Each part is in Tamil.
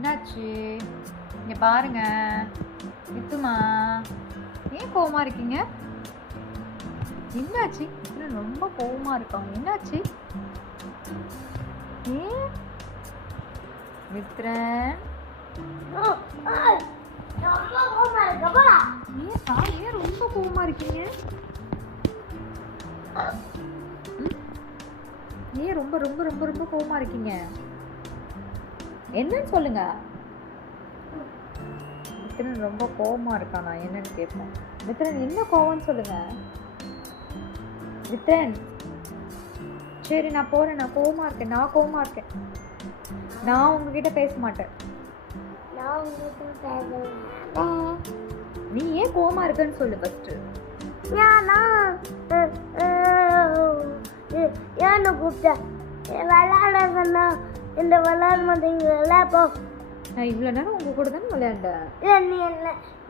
என்னாச்சு? இங்க பாருங்க. மித்துமா, ஏன் கோவமா இருக்கீங்க? என்னாச்சு? ரொம்ப கோவமா இருக்காங்க. என்னாச்சு? ஏன் மித்ரன்? ஏன் ரொம்ப கோவமா இருக்கீங்க? ஏன் ரொம்ப ரொம்ப ரொம்ப ரொம்ப கோவமா இருக்கீங்க? என்னன்னு சொல்லுங்க. மித்ரன் ரொம்ப கோவமா இருக்கானா? என்னன்னு கேட்போம். மித்ரன் என்ன கோவம்னு சொல்லுங்க. மித்ரன், சரி நான் போறேன். நான் கோவமா இருக்கேன். நான் உங்ககிட்ட பேச மாட்டேன். நீ ஏன் கோவமா இருக்கன்னு சொல்லு ஃபர்ஸ்ட். ஏன்னு கூப்பிட்ட? விளையாட சொன்னா இந்த விளையாட மாட்டீங்களா? போ. நான் இவ்வளோ நேரம் உங்க கூட தானே விளையாண்டேன்.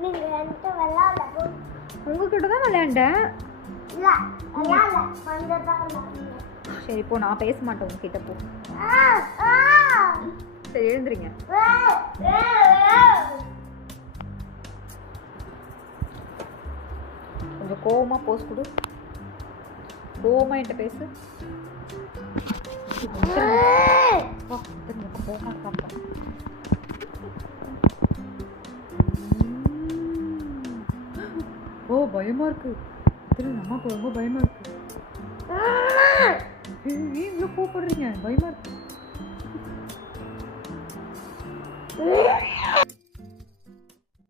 நீங்க என்கிட்ட விளையாட உங்ககிட்ட தான் விளையாண்டேன். சரி போ, நான் பேச மாட்டேன் உங்ககிட்ட. போ. சரி எழுந்துருங்க. கொஞ்சம் கோவமா போஸ் கொடு. கோவமா என்கிட்ட பேசு. கோவமா பார்ப்பேன். ஓ பயமா இருக்கு. அம்மாக்கு ரொம்ப பயமா இருக்கு. ஏன் இவ்வளோ கோவப்படுறீங்க? பயமா இருக்கு.